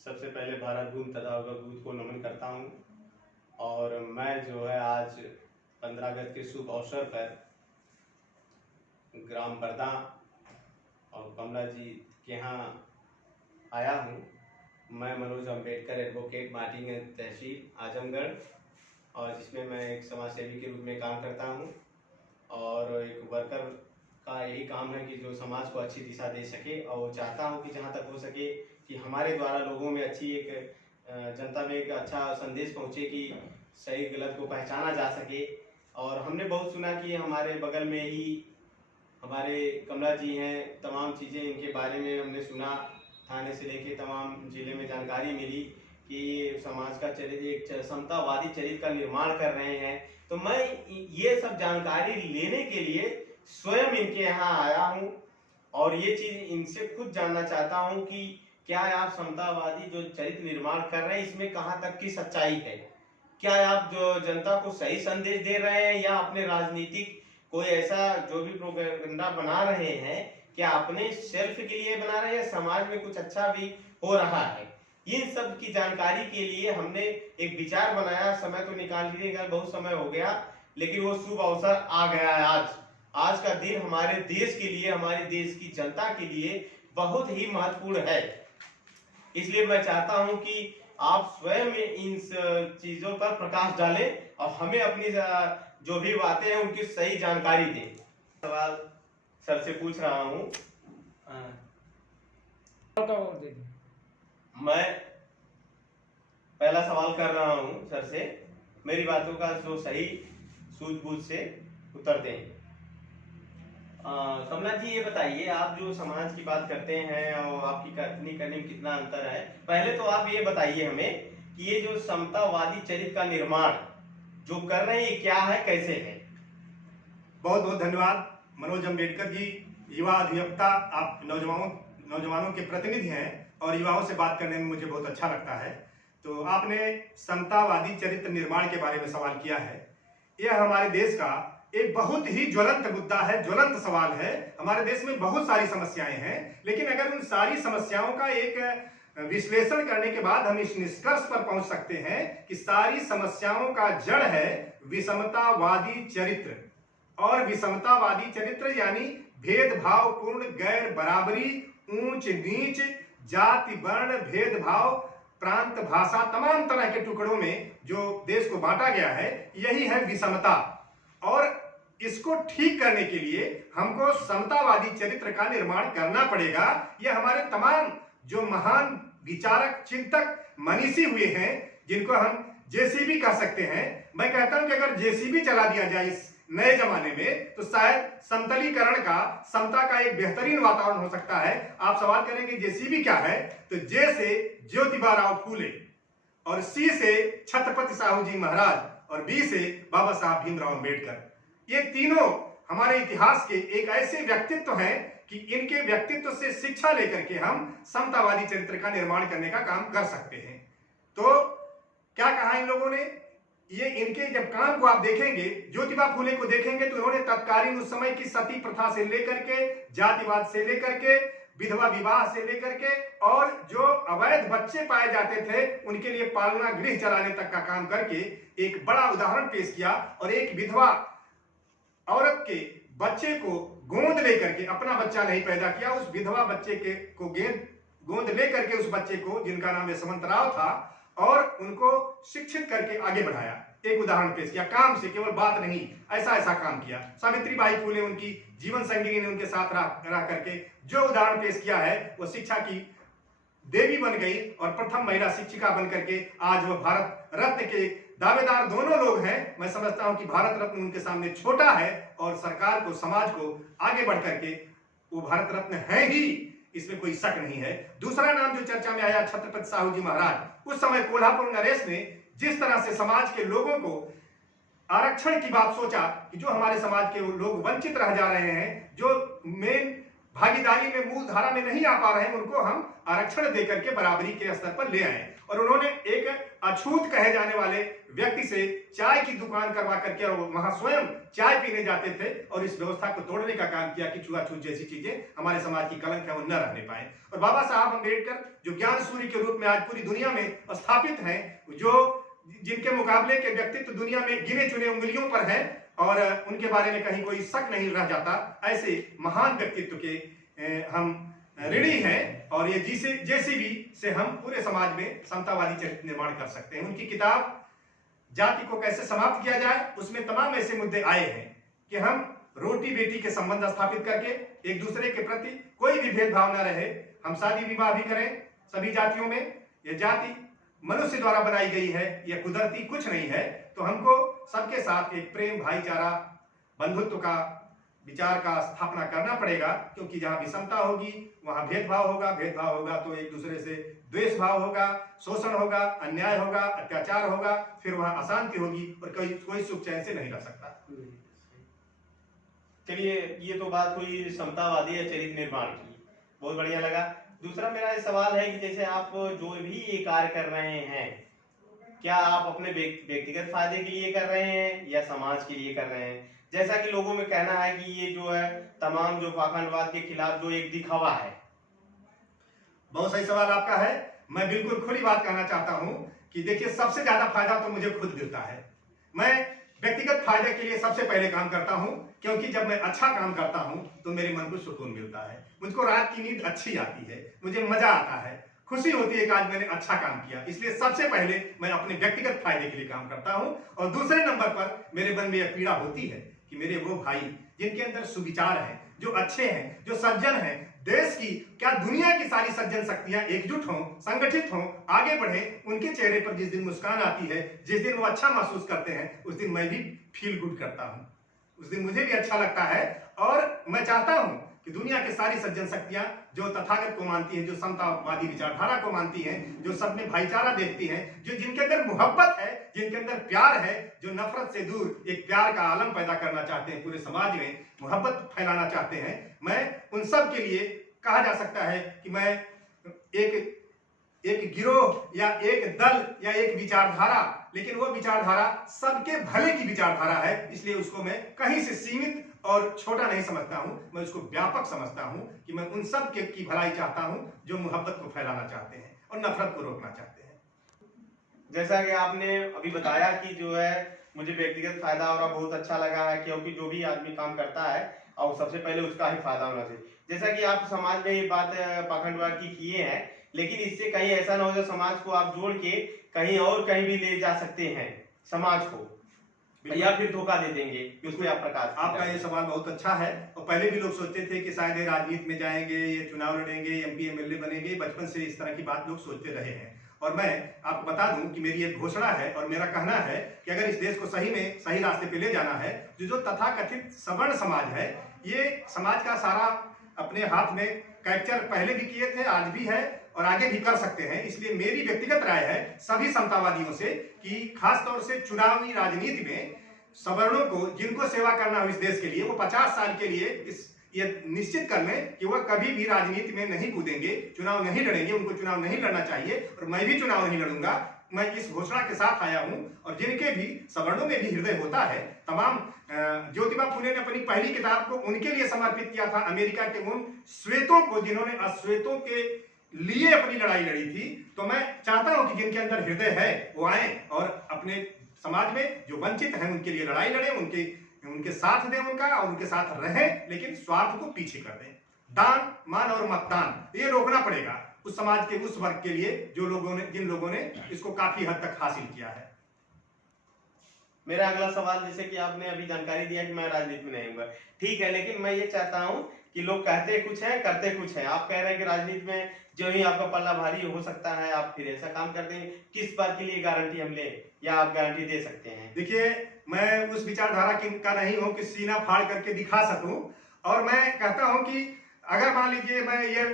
सबसे पहले भारत भूमि तथा अवधूत को नमन करता हूँ। और मैं जो है आज 15 अगस्त के शुभ अवसर पर ग्राम बरदा और कमला जी के यहाँ आया हूँ। मैं मनोज अम्बेडकर एडवोकेट माटीगंज तहसील आजमगढ़, और जिसमें मैं एक समाज सेवी के रूप में काम करता हूँ। और एक वर्कर का यही काम है कि जो समाज को अच्छी दिशा दे सके, और चाहता हूँ कि जहाँ तक हो सके कि हमारे द्वारा लोगों में अच्छी एक जनता में एक अच्छा संदेश पहुँचे कि सही गलत को पहचाना जा सके। और हमने बहुत सुना कि हमारे बगल में ही हमारे कमला जी हैं, तमाम चीज़ें इनके बारे में हमने सुना, थाने से लेके तमाम जिले में जानकारी मिली कि ये समाज का चरित्र एक समतावादी चरित्र का निर्माण कर रहे हैं। तो मैं ये सब जानकारी लेने के लिए स्वयं इनके यहाँ आया हूँ, और ये चीज़ इनसे खुद जानना चाहता हूँ कि क्या आप समतावादी जो चरित्र निर्माण कर रहे हैं इसमें कहाँ तक की सच्चाई है। क्या आप जो जनता को सही संदेश दे रहे हैं, या अपने राजनीतिक कोई ऐसा जो भी प्रोपेगेंडा बना रहे हैं, क्या अपने सेल्फ के लिए बना रहे हैं, समाज में कुछ अच्छा भी हो रहा है। इन सब की जानकारी के लिए हमने एक विचार बनाया। समय तो निकालने का बहुत समय हो गया, लेकिन वो शुभ अवसर आ गया है। आज का दिन हमारे देश के लिए, हमारे देश की जनता के लिए बहुत ही महत्वपूर्ण है। इसलिए मैं चाहता हूं कि आप स्वयं इन चीजों पर प्रकाश डालें और हमें अपनी जो भी बातें हैं उनकी सही जानकारी दें। सवाल सर से पूछ रहा हूं। मैं पहला सवाल कर रहा हूं सर से, मेरी बातों का जो सही सूझबूझ से उत्तर दें। कमला जी, ये बताइए, आप जो समाज की बात करते हैं और आपकी कथनी करने में कितना अंतर है। पहले तो आप ये बताइए हमें कि ये जो समतावादी चरित्र का निर्माण जो कर रहे हैं ये क्या है, कैसे है। बहुत बहुत धन्यवाद मनोज अम्बेडकर जी, युवा अधिवक्ता। आप नौजवानों के प्रतिनिधि हैं और युवाओं से बात करने में मुझे बहुत अच्छा लगता है। तो आपने समतावादी चरित्र निर्माण के बारे में सवाल किया है। यह हमारे देश का एक बहुत ही ज्वलंत मुद्दा है, ज्वलंत सवाल है। हमारे देश में बहुत सारी समस्याएं हैं, लेकिन अगर उन सारी समस्याओं का एक विश्लेषण करने के बाद हम इस निष्कर्ष पर पहुंच सकते हैं कि सारी समस्याओं का जड़ है विषमतावादी चरित्र। और विषमतावादी चरित्र यानी भेदभावपूर्ण, गैर बराबरी, ऊंच नीच, जाति वर्ण भेदभाव, प्रांत भाषा, तमाम तरह के टुकड़ों में जो देश को बांटा गया है, यही है विषमता। और इसको ठीक करने के लिए हमको समतावादी चरित्र का निर्माण करना पड़ेगा। यह हमारे तमाम जो महान विचारक, चिंतक, मनीषी हुए हैं, जिनको हम जेसीबी कह सकते हैं। मैं कहता हूं कि अगर जेसीबी चला दिया जाए इस नए जमाने में तो शायद समतलीकरण का, समता का एक बेहतरीन वातावरण हो सकता है। आप सवाल करेंगे जेसीबी क्या है, तो जे से ज्योतिबा राव फूले, और सी से छत्रपति साहू जी महाराज, और बी से बाबा साहब भीमराव अम्बेडकर। ये तीनों हमारे इतिहास के एक ऐसे व्यक्तित्व हैं कि इनके व्यक्तित्व से शिक्षा लेकर के हम समतावादी चरित्र का निर्माण करने का काम कर सकते हैं। तो क्या कहा इन लोगों ने, ये इनके जब काम को आप देखेंगे, ज्योतिबा फूले को देखेंगे तो उन्होंने तत्कालीन उस समय की सती प्रथा से लेकर के, जातिवाद से लेकर के, विधवा विवाह से लेकर के, और जो अवैध बच्चे पाए जाते थे उनके लिए पालना गृह चलाने तक का काम करके एक बड़ा उदाहरण पेश किया। और एक विधवा औरत के बच्चे को गोद लेकर के, अपना बच्चा नहीं पैदा किया, उस विधवा बच्चे के को गोद लेकर के उस बच्चे को, जिनका नाम यशवंतराव था, और उनको शिक्षित करके आगे बढ़ाया। एक उदाहरण पेश किया, काम से, केवल बात नहीं, ऐसा ऐसा काम किया। सावित्रीबाई फूले उनकी जीवन संगिनी ने उनके साथ रह करके जो उदाहरण पेश किया है, वो शिक्षा की देवी बन गई और प्रथम महिला शिक्षिका बन करके आज वो भारत रत्न के दावेदार दोनों लोग हैं। मैं समझता हूं कि भारत रत्न उनके सामने छोटा है, और सरकार को, समाज को आगे बढ़ करके वो भारत रत्न है ही, इसमें कोई शक नहीं है। दूसरा नाम जो चर्चा में आया, छत्रपति साहू जी महाराज। उस समय कोल्हापुर नरेश ने जिस तरह से समाज के लोगों को आरक्षण की बात सोचा कि जो हमारे समाज के लोग वंचित रह जा रहे हैं, जो मेन भागीदारी में मूल धारा में नहीं आ पा रहे हैं, उनको हम आरक्षण देकर के बराबरी के स्तर पर ले आए। और उन्होंने एक अछूत कहे जाने वाले व्यक्ति से चाय की दुकान करवा करके और वहां स्वयं चाय पीने जाते थे और इस व्यवस्था को तोड़ने का काम किया कि छुआछूत जैसी चीजें हमारे समाज की कलंक है वो न रहने पाए। और बाबा साहब अम्बेडकर जो ज्ञान सूर्य के रूप में आज पूरी दुनिया में स्थापित हैं, जो जिनके मुकाबले के व्यक्तित्व दुनिया में गिने चुने उंगलियों पर है और उनके बारे में कहीं कोई शक नहीं रह जाता, ऐसे महान व्यक्तित्व के हम ऋणी हैं। और ये जेसीबी से हम पूरे समाज में समतावादी चरित्र निर्माण कर सकते हैं। उनकी किताब जाति को कैसे समाप्त किया जाए, उसमें तमाम ऐसे मुद्दे आए हैं कि हम रोटी बेटी के संबंध स्थापित करके एक दूसरे के प्रति कोई भी भेदभाव न रहे, हम शादी विवाह भी करें सभी जातियों में। यह जाति मनुष्य द्वारा बनाई गई है, यह कुदरती कुछ नहीं है। तो हमको सबके साथ एक प्रेम, भाईचारा, बंधुत्व का विचार का स्थापना करना पड़ेगा, क्योंकि जहां विषमता होगी वहां भेदभाव होगा, भेदभाव होगा तो एक दूसरे से द्वेष भाव होगा, शोषण होगा, अन्याय होगा, अत्याचार होगा, फिर वहां अशांति होगी और कोई सुख चैन से नहीं रह सकता। चलिए, ये तो बात हुई समतावादी या चरित्र निर्माण की, बहुत बढ़िया लगा। दूसरा मेरा ये सवाल है कि जैसे आप जो भी ये कार्य कर रहे हैं, क्या आप अपने व्यक्तिगत फायदे के लिए कर रहे हैं या समाज के लिए कर रहे हैं? जैसा कि लोगों में कहना है कि ये जो है तमाम जो पाखंडवाद के खिलाफ जो एक दिखावा है। बहुत सही सवाल आपका है। मैं बिल्कुल खुली बात कहना चाहता हूं कि देखिए, सबसे ज्यादा फायदा तो मुझे खुद मिलता है। मैं व्यक्तिगत फायदे के लिए सबसे पहले काम करता हूं, क्योंकि जब मैं अच्छा काम करता हूं तो मेरे मन को सुकून मिलता है, मुझको रात की नींद अच्छी आती है, मुझे मजा आता है, खुशी होती है कि आज मैंने अच्छा काम किया। इसलिए सबसे पहले मैं अपने व्यक्तिगत फायदे के लिए काम करता हूं। और दूसरे नंबर पर मेरे मन में यह पीड़ा होती है कि मेरे वो भाई जिनके अंदर सुविचार हैं, जो अच्छे हैं, जो सज्जन हैं, देश की क्या दुनिया की सारी सज्जन शक्तियां एकजुट हों, संगठित हों, आगे बढ़े, उनके चेहरे पर जिस दिन मुस्कान आती है, जिस दिन वो अच्छा महसूस करते हैं, उस दिन मैं भी फील गुड करता हूं, उस दिन मुझे भी अच्छा लगता है। और मैं चाहता हूं कि दुनिया की सारी सज्जन शक्तियां जो तथागत को मानती हैं, जो समतावादी विचारधारा को मानती हैं, जो सब में भाईचारा देखती हैं, जो जिनके अंदर मोहब्बत है, जिनके अंदर प्यार है, जो नफरत से दूर एक प्यार का आलम पैदा करना चाहते हैं, पूरे समाज में मोहब्बत फैलाना चाहते हैं, मैं उन सब के लिए कहा जा सकता है कि मैं एक गिरोह या एक दल या एक विचारधारा, लेकिन वो विचारधारा सबके भले की विचारधारा है, इसलिए उसको मैं कहीं से सीमित और छोटा नहीं समझता हूं, मैं उसको व्यापक समझता हूं कि मैं उन सब की भलाई चाहता हूं जो मोहब्बत को फैलाना चाहते हैं और नफरत को रोकना चाहते हैं। जैसा कि आपने अभी बताया कि जो है मुझे व्यक्तिगत फायदा हो रहा, बहुत अच्छा लगा है, क्योंकि जो भी आदमी काम करता है और सबसे पहले उसका ही फायदा होना चाहिए। जैसा कि आप समाज में ये बात पाखंडवाद की किए हैं, लेकिन इससे कहीं ऐसा ना हो जो समाज को आप जोड़ के कहीं और कहीं भी ले जा सकते हैं समाज को, या फिर धोखा दे देंगे, उसमें आप प्रकाश। आपका ये सवाल बहुत अच्छा है। और पहले भी लोग सोचते थे कि शायद ये राजनीति में जाएंगे, ये चुनाव लड़ेंगे, एमपी एमएलए बनेंगे, बचपन से इस तरह की बात लोग सोचते रहे हैं। और मैं आपको बता दूं कि मेरी एक घोषणा है और मेरा कहना है कि अगर इस देश को सही में सही रास्ते पे ले जाना है, जो तथाकथित सवर्ण समाज है, ये समाज का सारा अपने हाथ में कैप्चर पहले भी किए थे, आज भी है और आगे भी कर सकते हैं। इसलिए मेरी व्यक्तिगत राय है सभी समतावादियों से कि खास तौर से चुनावी राजनीति में सवर्णों को, जिनको सेवा करना हो इस देश के लिए, वो 50 साल के लिए ये निश्चित कर लें कि वह कभी भी राजनीति में नहीं कूदेंगे, चुनाव नहीं लड़ेंगे, उनको चुनाव नहीं लड़ना चाहिए और मैं भी चुनाव नहीं लड़ूंगा। मैं इस घोषणा के साथ आया हूं। और जिनके भी सवर्णों में भी हृदय होता है, तमाम ज्योतिबा फुले ने अपनी पहली किताब को उनके लिए समर्पित किया था, अमेरिका के उन श्वेतों को जिन्होंने अश्वेतों के लिए अपनी लड़ाई लड़ी थी। तो मैं चाहता हूं कि जिनके अंदर हृदय है वो आए और अपने समाज में जो वंचित हैं उनके लिए लड़ाई लड़े, उनके साथ दें उनका और उनके साथ रहें, लेकिन स्वार्थ को पीछे कर दें। दान, मान और मतदान ये रोकना पड़ेगा उस समाज के उस वर्ग के लिए जिन लोगों ने इसको काफी हद तक हासिल किया है। मेरा अगला सवाल, जैसे कि आपने अभी जानकारी दिया कि मैं राजनीति में नहीं हूँगा, ठीक है, लेकिन मैं ये चाहता हूँ कि लोग कहते कुछ है करते कुछ है। आप कह रहे हैं कि राजनीति में जो ही आपका पल्ला भारी हो सकता है, आप फिर ऐसा काम कर देंगे, किस बात के लिए गारंटी हम लें या आप गारंटी दे सकते हैं? देखिए, मैं उस विचारधारा का नहीं हूं कि सीना फाड़ करके दिखा सकूं। और मैं कहता हूं कि अगर मान लीजिए मैं ये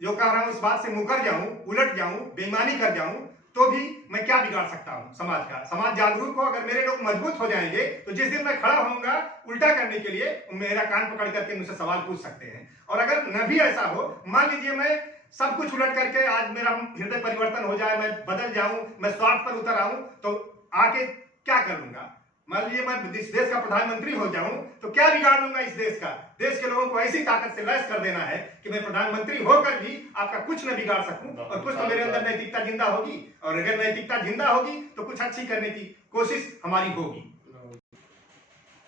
जो कह रहा हूं उस बात से मुकर जाऊं, उलट जाऊं, बेईमानी कर जाऊं, तो भी मैं क्या बिगाड़ सकता हूं समाज का? समाज जागरूक हो, अगर मेरे लोग मजबूत हो जाएंगे तो जिस दिन मैं खड़ा होऊंगा उल्टा करने के लिए, मेरा कान पकड़ करके मुझसे सवाल पूछ सकते हैं। और अगर न भी ऐसा हो, मान लीजिए मैं सब कुछ उलट करके आज मेरा हृदय परिवर्तन हो जाए, मैं बदल जाऊं, मैं स्वार्थ पर उतर आऊं, तो आके क्या कर लूंगा? मान लीजिए मैं इस देश का प्रधानमंत्री हो जाऊं तो क्या बिगाड़ लूंगा इस देश का? देश के लोगों को ऐसी ताकत से लैस कर देना है कि मैं प्रधानमंत्री होकर भी आपका कुछ न बिगाड़ सकूं, और कुछ तो मेरे अंदर नैतिकता जिंदा होगी, और अगर नैतिकता जिंदा होगी तो कुछ अच्छी करने की कोशिश हमारी होगी।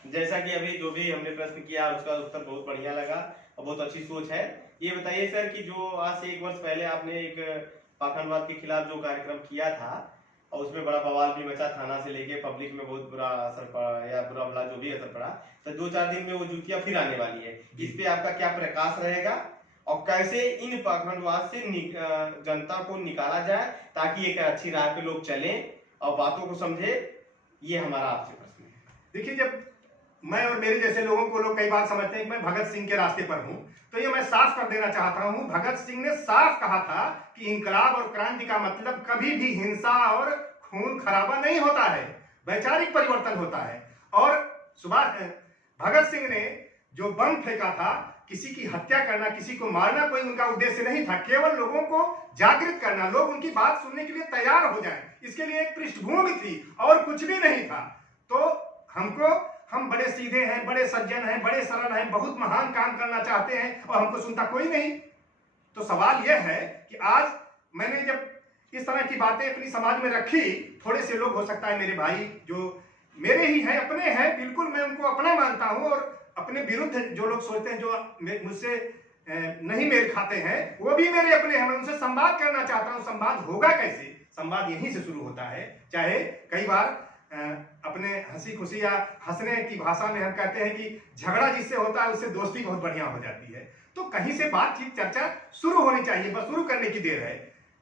जैसा कि अभी जो भी हमने प्रश्न किया उसका उत्तर बहुत बढ़िया लगा और बहुत अच्छी सोच है। ये बताइए सर कि जो आज से 1 वर्ष पहले आपने एक पाखंडवाद के खिलाफ जो कार्यक्रम किया था और उसमें बड़ा बवाल भी मचा, थाना से लेके पब्लिक में बहुत बुरा असर पड़ा या बुरा भला जो भी असर पड़ा, तो 2-4 दिन में वो जूतियां फिर आने वाली है, इस पे आपका क्या प्रकाश रहेगा और कैसे इन पाखंडवाद से जनता को निकाला जाए ताकि एक अच्छी राह पे लोग चलें और बातों को समझे? ये हमारा आपसे प्रश्न है। देखिए, जब मैं और मेरे जैसे लोगों को लोग कई बार समझते हैं कि मैं भगत सिंह के रास्ते पर हूं, तो ये मैं साफ कर देना चाहता हूं, भगत सिंह ने साफ कहा था कि इंकलाब और क्रांति का मतलब कभी भी हिंसा और खून खराबा नहीं होता है, वैचारिक परिवर्तन होता है। और भगत सिंह ने जो बम फेंका था, किसी की हत्या करना, किसी को मारना कोई उनका उद्देश्य नहीं था, केवल लोगों को जागृत करना, लोग उनकी बात सुनने के लिए तैयार हो जाएं, इसके लिए एक पृष्ठभूमि थी और कुछ भी नहीं था। तो हम बड़े सीधे हैं, बड़े सज्जन हैं, बड़े सरल हैं, बहुत महान काम करना चाहते हैं और हमको सुनता कोई नहीं। तो सवाल यह है कि आज मैंने जब इस तरह की बातें अपनी समाज में रखी, थोड़े से लोग हो सकता है मेरे भाई जो मेरे ही हैं, अपने हैं, बिल्कुल मैं उनको अपना मानता हूं, और अपने विरुद्ध जो लोग सोचते हैं, जो मुझसे नहीं मेल खाते हैं, वो भी मेरे अपने हैं। मैं उनसे संवाद करना चाहता हूं। संवाद होगा कैसे? संवाद यहीं से शुरू होता है। चाहे कई बार अपने हंसी खुशी या हंसने की भाषा में हम कहते हैं कि झगड़ा जिससे होता है उससे दोस्ती बहुत बढ़िया हो जाती है। तो कहीं से बातचीत, चर्चा शुरू होनी चाहिए, बस शुरू करने की देर है।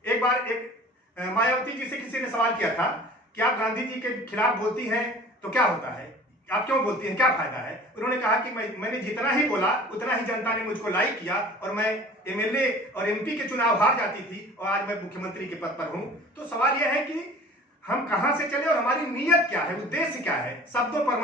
एक बार एक मायावती जी से किसी ने सवाल किया था कि आप गांधी जी के खिलाफ बोलती हैं तो क्या होता है, आप क्यों बोलती हैं, क्या फायदा है? उन्होंने कहा कि मैंने जितना ही बोला उतना ही जनता ने मुझको लाइक किया, और मैं एमएलए और एमपी के चुनाव हार जाती थी और आज मैं मुख्यमंत्री के पद पर हूं। तो सवाल यह है कि हम कहां से चले और हमारी नीयत क्या है, उद्देश्य क्या है? शब्दों पर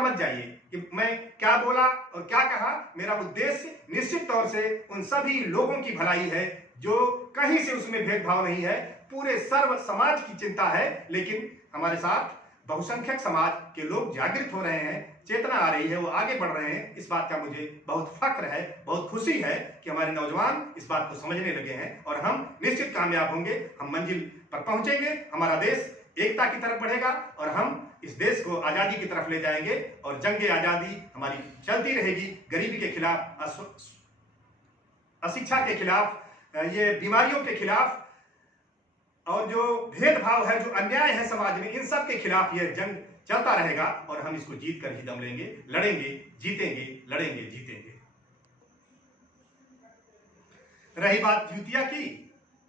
मत जाइए कि मैं क्या बोला और क्या कहा। मेरा उद्देश्य निश्चित तौर से उन सभी लोगों की भलाई है जो कहीं से उसमें भेदभाव नहीं है, पूरे सर्व समाज की चिंता है। लेकिन हमारे साथ बहुसंख्यक समाज के लोग जागृत हो रहे हैं, चेतना आ रही है, वो आगे बढ़ रहे हैं। इस बात का मुझे बहुत फख्र है, बहुत खुशी है कि हमारे नौजवान इस बात को समझने लगे हैं और हम निश्चित कामयाब होंगे, हम मंजिल पर पहुंचेंगे, हमारा देश एकता की तरफ बढ़ेगा और हम इस देश को आजादी की तरफ ले जाएंगे और जंगे आजादी हमारी चलती रहेगी। गरीबी के खिलाफ, अशिक्षा के खिलाफ, ये बीमारियों के खिलाफ और जो भेदभाव है, जो अन्याय है समाज में, इन सब के खिलाफ यह जंग चलता रहेगा और हम इसको जीत कर ही दम लेंगे, लड़ेंगे, जीतेंगे, लड़ेंगे, जीतेंगे। रही बात ज्यूतिया की,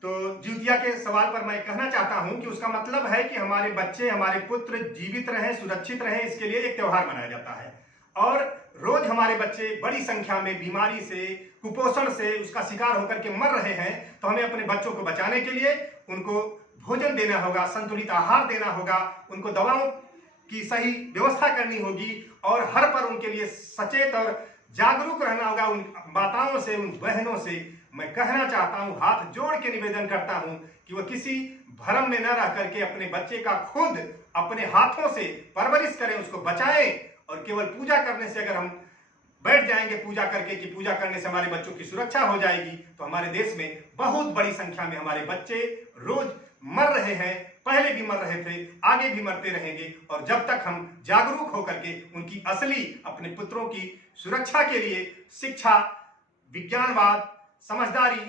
तो ज्यूतिया के सवाल पर मैं कहना चाहता हूं कि उसका मतलब है कि हमारे बच्चे, हमारे पुत्र जीवित रहें, सुरक्षित रहें, इसके लिए एक त्योहार मनाया जाता है। और रोज हमारे बच्चे बड़ी संख्या में बीमारी से, कुपोषण से उसका शिकार होकर के मर रहे हैं। तो हमें अपने बच्चों को बचाने के लिए उनको भोजन देना होगा, संतुलित आहार देना होगा, उनको दवाओं की सही व्यवस्था करनी होगी और हर पर उनके लिए सचेत और जागरूक रहना होगा। उन माताओं से, उन बहनों से मैं कहना चाहता हूं, हाथ जोड़ के निवेदन करता हूं कि वह किसी भ्रम में न रह करके अपने बच्चे का खुद अपने हाथों से परवरिश करें, उसको बचाएं। और केवल पूजा करने से अगर हम बैठ जाएंगे पूजा करके कि पूजा करने से हमारे बच्चों की सुरक्षा हो जाएगी, तो हमारे देश में बहुत बड़ी संख्या में हमारे बच्चे रोज मर रहे हैं, पहले भी मर रहे थे, आगे भी मरते रहेंगे। और जब तक हम जागरूक होकर के उनकी असली अपने पुत्रों की सुरक्षा के लिए शिक्षा, विज्ञानवाद, समझदारी,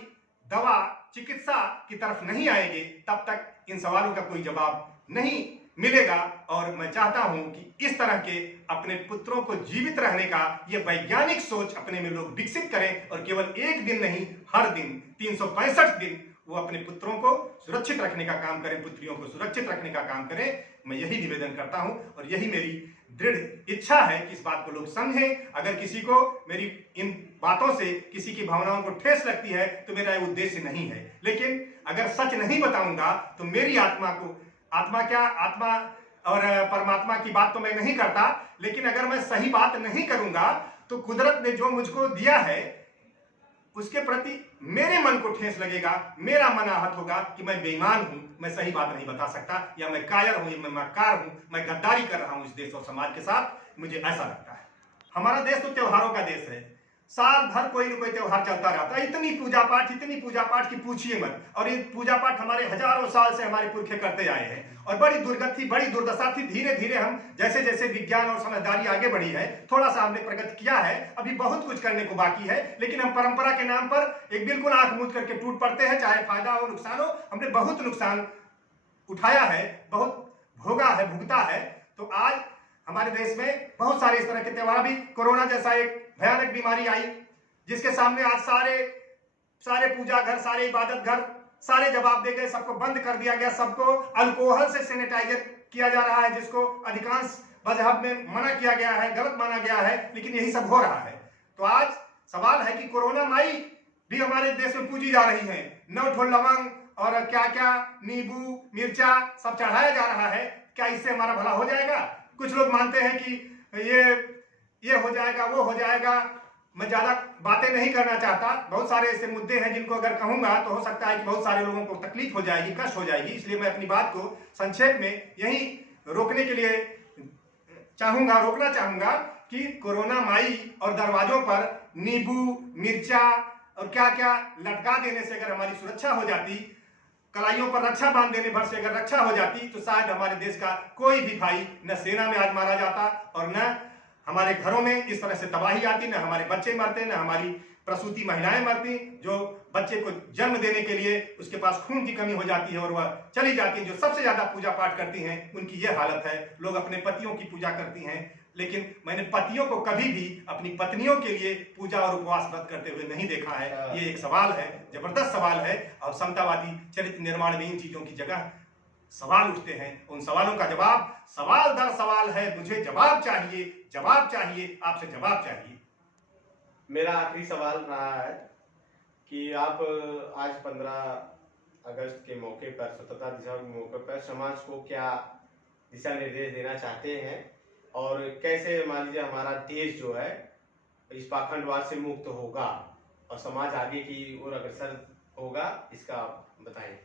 दवा, चिकित्सा की तरफ नहीं आएंगे, तब तक इन सवालों का कोई जवाब नहीं मिलेगा। और मैं चाहता हूं कि इस तरह के अपने पुत्रों को जीवित रहने का ये वैज्ञानिक सोच अपने में लोग विकसित करें और केवल एक दिन नहीं, हर दिन 365 दिन वो अपने पुत्रों को सुरक्षित रखने का काम करें, पुत्रियों को सुरक्षित रखने का काम करें। मैं यही निवेदन करता हूं और यही मेरी दृढ़ इच्छा है कि इस बात को लोग समझें। अगर किसी को मेरी इन बातों से किसी की भावनाओं को ठेस लगती है तो मेरा ये उद्देश्य नहीं है, लेकिन अगर सच नहीं बताऊंगा तो मेरी आत्मा और परमात्मा की बात तो मैं नहीं करता, लेकिन अगर मैं सही बात नहीं करूंगा तो कुदरत ने जो मुझको दिया है उसके प्रति मेरे मन को ठेस लगेगा, मेरा मन आहत होगा कि मैं बेईमान हूं, मैं सही बात नहीं बता सकता, या मैं कायर हूं, या मैं मक्कार हूं, मैं गद्दारी कर रहा हूं इस देश और समाज के साथ। मुझे ऐसा लगता है। हमारा देश तो त्योहारों का देश है, साल भर कोई न कोई त्योहार चलता रहता है। इतनी पूजा पाठ की पूछिए मत। और ये पूजा पाठ हमारे हजारों साल से हमारे पुरखे करते आए हैं और बड़ी दुर्गति, बड़ी दुर्दशा थी। धीरे धीरे हम जैसे जैसे विज्ञान और समझदारी आगे बढ़ी है, थोड़ा सा हमने प्रगति किया है, अभी बहुत कुछ करने को बाकी है, लेकिन हम परंपरा के नाम पर एक बिल्कुल आंख मूंद करके टूट पड़ते हैं, चाहे फायदा हो नुकसान हो। हमने बहुत नुकसान उठाया है, बहुत भोगा है, भुगता है। तो आज हमारे देश में बहुत सारे इस तरह के त्योहार, भी कोरोना जैसा एक भयानक बीमारी आई जिसके सामने आज सारे पूजा घर, सारे इबादत घर, सारे जवाब दे गए, सबको बंद कर दिया गया, सबको अल्कोहल से सैनिटाइजर किया जा रहा है, जिसको अधिकांश मजहब में मना किया गया है, गलत माना गया है, लेकिन यही सब हो रहा है। तो आज सवाल है कि कोरोना माई भी हमारे देश में पूजी जा रही है, 9 ठो लवंग और क्या क्या नींबू मिर्चा सब चढ़ाया जा रहा है। क्या इससे हमारा भला हो जाएगा? कुछ लोग मानते हैं कि ये हो जाएगा, वो हो जाएगा। मैं ज्यादा बातें नहीं करना चाहता, बहुत सारे ऐसे मुद्दे हैं जिनको अगर कहूंगा तो हो सकता है कि बहुत सारे लोगों को तकलीफ हो जाएगी, कष्ट हो जाएगी, इसलिए मैं अपनी बात को संक्षेप में यही रोकने के लिए रोकना चाहूंगा कि कोरोना माई और दरवाजों पर नींबू मिर्चा और क्या क्या लटका देने से अगर हमारी सुरक्षा हो जाती, कलाइयों पर रक्षा बांध देने भर से अगर रक्षा हो जाती, तो शायद हमारे देश का कोई भी भाई न सेना में आज मारा जाता और न हमारे घरों में इस तरह से तबाही आती, न हमारे बच्चे मरते, न हमारी प्रसूति महिलाएं मरती, जो बच्चे को जन्म देने के लिए उसके पास खून की कमी हो जाती है और वह चली जाती है। जो सबसे ज्यादा पूजा पाठ करती हैं उनकी यह हालत है। लोग अपने पतियों की पूजा करती हैं, लेकिन मैंने पतियों को कभी भी अपनी पत्नियों के लिए पूजा और उपवास व्रत करते हुए नहीं देखा है। ये एक सवाल है, जबरदस्त सवाल है, और समतावादी चरित्र निर्माण में इन चीजों की जगह सवाल उठते हैं। उन सवालों का जवाब सवाल दर सवाल है। मुझे जवाब चाहिए, आपसे जवाब चाहिए। मेरा आखिरी सवाल रहा है कि आप आज 15 अगस्त के मौके पर, स्वतंत्रता दिवस के मौके पर समाज को क्या दिशा निर्देश देना चाहते हैं और कैसे मान लीजिए हमारा देश जो है इस पाखंडवाद से मुक्त होगा और समाज आगे की ओर अग्रसर होगा, इसका बताएं।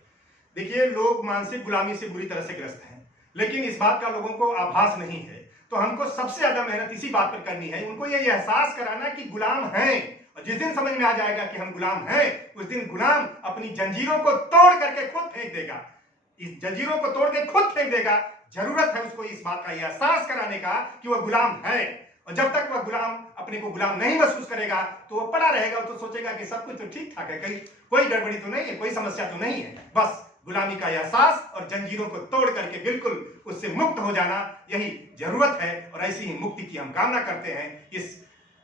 देखिए, लोग मानसिक गुलामी से बुरी तरह से ग्रस्त हैं, लेकिन इस बात का लोगों को आभास नहीं है। तो हमको सबसे ज्यादा मेहनत इसी बात पर करनी है, उनको ये एहसास कराना कि गुलाम हैं, और जिस दिन समझ में आ जाएगा कि हम गुलाम हैं, उस दिन गुलाम अपनी जंजीरों को तोड़ करके खुद फेंक देगा। इस जंजीरों को तोड़ के खुद फेंक देगा। जरूरत है उसको इस बात का एहसास कराने का कि वह गुलाम है, और जब तक वह गुलाम अपने को गुलाम नहीं महसूस करेगा तो वह पड़ा रहेगा। तो सोचेगा कि सब कुछ तो ठीक ठाक है, कहीं कोई गड़बड़ी तो नहीं है, कोई समस्या तो नहीं है। बस गुलामी का एहसास और जंजीरों को तोड़ करके बिल्कुल उससे मुक्त हो जाना, यही जरूरत है, और ऐसी ही मुक्ति की हम कामना करते हैं इस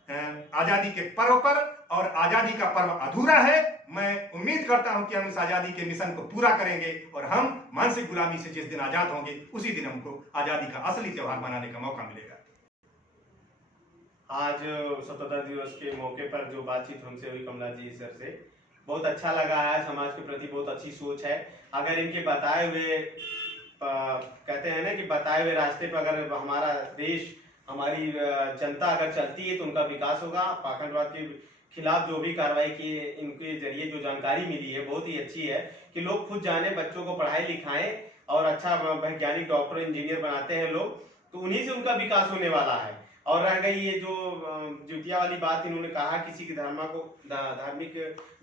आजादी के पर्व पर। और आजादी का पर्व अधूरा है। मैं उम्मीद करता हूं कि हम इस आजादी के मिशन को पूरा करेंगे और हम मानसिक गुलामी से जिस दिन आजाद होंगे उसी दिन हमको आजादी का असली त्योहार मनाने का मौका मिलेगा। आज स्वतंत्रता दिवस के मौके पर जो बातचीत हमसे हुई कमला जी सर से, बहुत अच्छा लगा है। समाज के प्रति बहुत अच्छी सोच है। अगर इनके बताए हुए कहते हैं ना कि बताए हुए रास्ते पर अगर हमारा देश, हमारी जनता अगर चलती है तो उनका विकास होगा। पाखंडवाद के खिलाफ जो भी कार्रवाई की इनके जरिए जो जानकारी मिली है बहुत ही अच्छी है कि लोग खुद जाने, बच्चों को पढ़ाई लिखाएं और अच्छा वैज्ञानिक, डॉक्टर, इंजीनियर बनाते हैं लोग, तो उन्हीं से उनका विकास होने वाला है। और रह गई ये जो जितिया वाली बात इन्होंने कहा, किसी की धार्मिक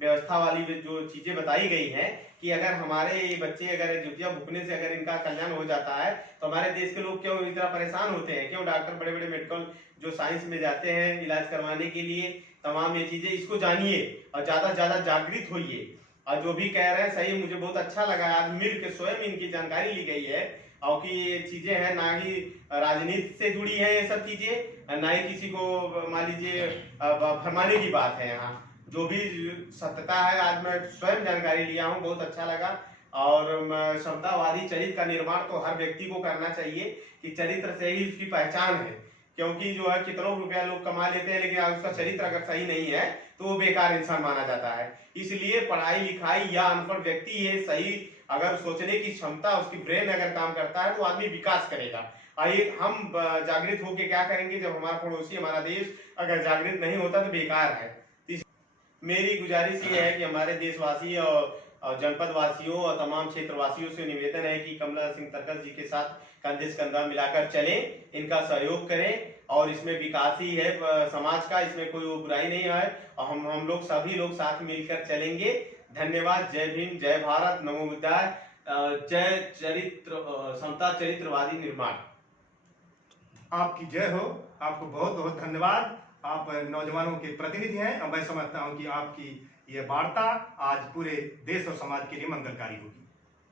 व्यवस्था वाली जो चीजें बताई गई हैं कि अगर हमारे ये बच्चे अगर जितिया भुगने से अगर इनका कल्याण हो जाता है तो हमारे देश के लोग क्यों इस तरह परेशान होते हैं, क्यों डॉक्टर बड़े बड़े मेडिकल जो साइंस में जाते हैं इलाज करवाने के लिए, तमाम ये चीजें, इसको जानिए और ज्यादा से ज्यादा जागृत होइए। और जो भी कह रहे हैं सही, मुझे बहुत अच्छा लगा आज मिल के स्वयं इनकी जानकारी ली गई है, और कि ये चीजें हैं ना ही राजनीति से जुड़ी है ये सब चीजें, ना ही किसी को मान लीजिए फरमाने की बात है। यहाँ जो भी सत्यता है, आज मैं स्वयं जानकारी लिया हूँ, बहुत अच्छा लगा। और समतावादी चरित्र का निर्माण तो हर व्यक्ति को करना चाहिए कि चरित्र से ही उसकी पहचान है। क्योंकि जो है कितनों रुपया लोग कमा लेते हैं, लेकिन उसका चरित्र अगर सही नहीं है तो वो बेकार इंसान माना जाता है। इसलिए पढ़ाई लिखाई या अनपढ़ व्यक्ति ये सही अगर सोचने की क्षमता, उसकी ब्रेन अगर काम करता है तो आदमी विकास करेगा। आइए हम जागृत होकर क्या करेंगे, जब हमारा पड़ोसी, हमारा देश अगर जागृत नहीं होता तो बेकार है। मेरी गुजारिश ये है कि हमारे देशवासी और जनपद वासियों और तमाम क्षेत्रवासियों से निवेदन है कि कमला सिंह तरकस जी के साथ कंधे से कंधा मिलाकर चलें, इनका सहयोग करें और इसमें विकास ही है समाज का, इसमें कोई बुराई नहीं है और हम लोग सभी लोग साथ मिलकर चलेंगे। धन्यवाद। जय भीम, जय भारत, नमो बुद्धाय, जय चरित्र समता चरित्रवादी निर्माण। आपकी जय हो। आपको बहुत बहुत धन्यवाद। आप नौजवानों के प्रतिनिधि हैं और मैं समझता हूं कि आपकी ये वार्ता आज पूरे देश और समाज के लिए मंगलकारी होगी।